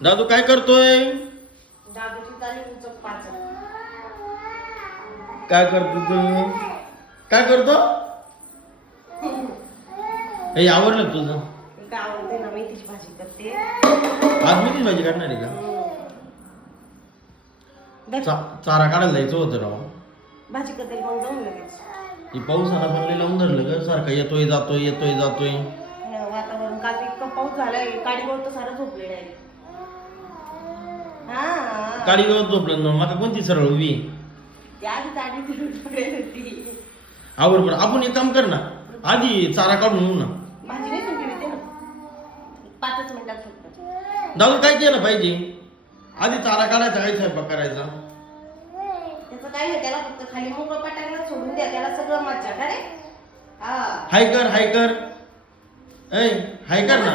दादू काय करतोय? दादूची चाली उचक पाचक. काय करतो तू? काय करतो? हे आवडलं तुझं? काय आवडते ना मेथीची भाजी करते. आज मेथीची भाजी करणार आहे का? चारा काढायला जायचं होतं राव. भाजी करते मग जाऊन लगेच. ही पाऊस आला पण लावून धरलं ग सारखा येतोय जातोय येतोय जातोय. वातावरण काल इतकं पाऊस झालाय काडीवर तर सारं झोपलेलं आहे. हा काळी गवत झोपलं ना माका कोणती सरळ उभी आधी चाडी फिरून पडेल होती. आवर बरं आपण एक काम कर ना आधी चारा काढून येऊ ना. भाजी नाही तुमची येते ना 5 मिनिटात फक्त. दादू काय केलं पाहिजे? आधी चारा काढायचा काय स्वयंपाक करायचा? त्याचं काय नाही त्याला फक्त खाली मोकळं पटाकला सोडून द्या त्याला सगळं मज्जा का रे. हा हाय कर ऐ हाय कर ना.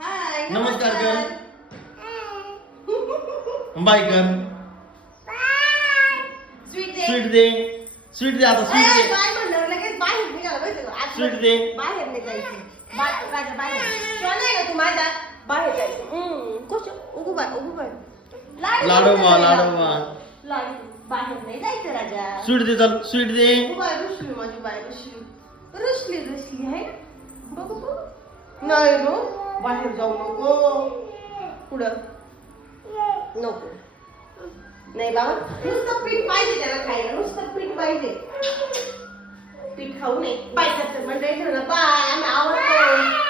हाय नमस्कार कर. बाय कर. स्वीट दे स्वीट दे आता स्वीट दे. बाय म्हणलं लगेच बाहेर निघाला पाहिजे. Sweet they. बाहेर नाही जायचं. राजा बाहेर शिवाय नाही का तू माझ्या बाहेर जायचं. कुछ उगू बाय लाडोबा लाडू बाहेर नाही जायचं राजा. स्वीट दे चल स्वीट दे. बाय रुसली माझी बाय रुसली आहे बघू नाही नो बाहेर जाऊ नको पुढं नको नाही बाबा नुसतं पीठ पाहिजे त्याला खायला नुसतं पीठ पाहिजे. पीठ खाऊ नये बाय करतात म्हणजे बाय आम्ही आवडतो.